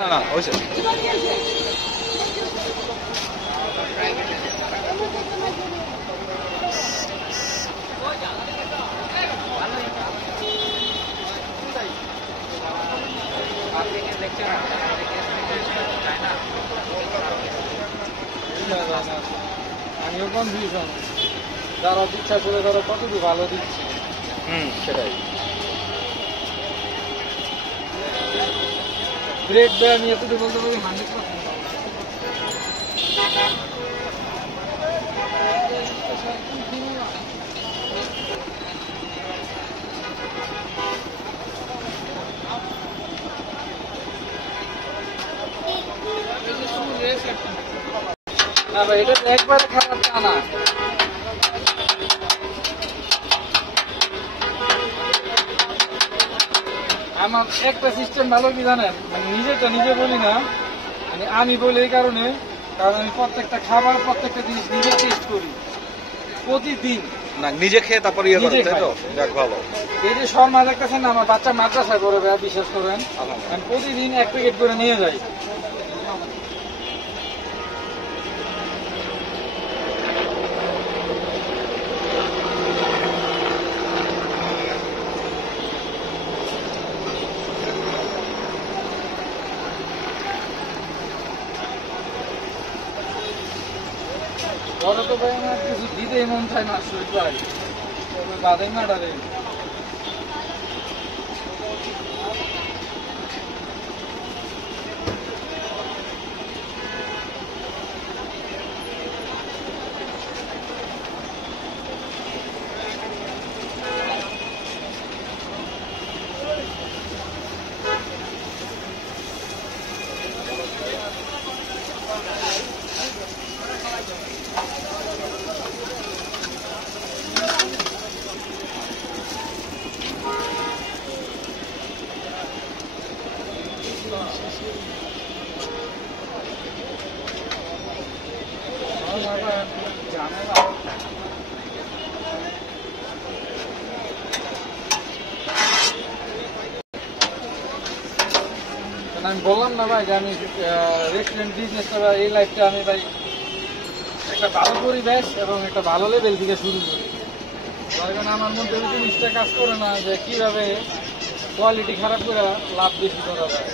না না হয়েছে আমিও কনফিউশন যারা ইচ্ছা করে তারা কতটুকু ভালো দিচ্ছে সেটাই গ্রেড দেয় আমি এতটুকু বলতে পারি 100%। না ভাই এটা একবারে খারাপ তা না, আমার একটা সিস্টেম ভালো কি জানেন, মানে নিজেরটা নিজে বলি না, মানে আমি বলি এই কারণে, কারণ আমি প্রত্যেকটা খাবার প্রত্যেকটা জিনিস নিজে টেস্ট করি প্রতিদিন। না নিজে খেয়ে তারপর ইয়ে করেন তাই তো, যাক ভালো। এই যে শর্মা দেখতেছেন না, আমার বাচ্চা মাদ্রাসায় পড়ে ভাইয়া, বিশ্বাস করেন আমি প্রতিদিন 1 প্যাকেট করে নিয়ে যাই। পরে তো ভাই আমার কিছু দিতেই মন চায় না, শরীর ভাই বাদে মাটারে। আমি বললাম না ভাই যে আমি রেস্টুরেন্ট বিজনেসটা বা এই লাইফটা আমি ভাই একটা ভালো পরিবেশ এবং একটা ভালো লেভেল থেকে শুরু করি। কারণ আমার মধ্যে ওই জিনিসটা কাজ করে না যে কিভাবে কোয়ালিটি খারাপ করে লাভ বেশি করা যায়।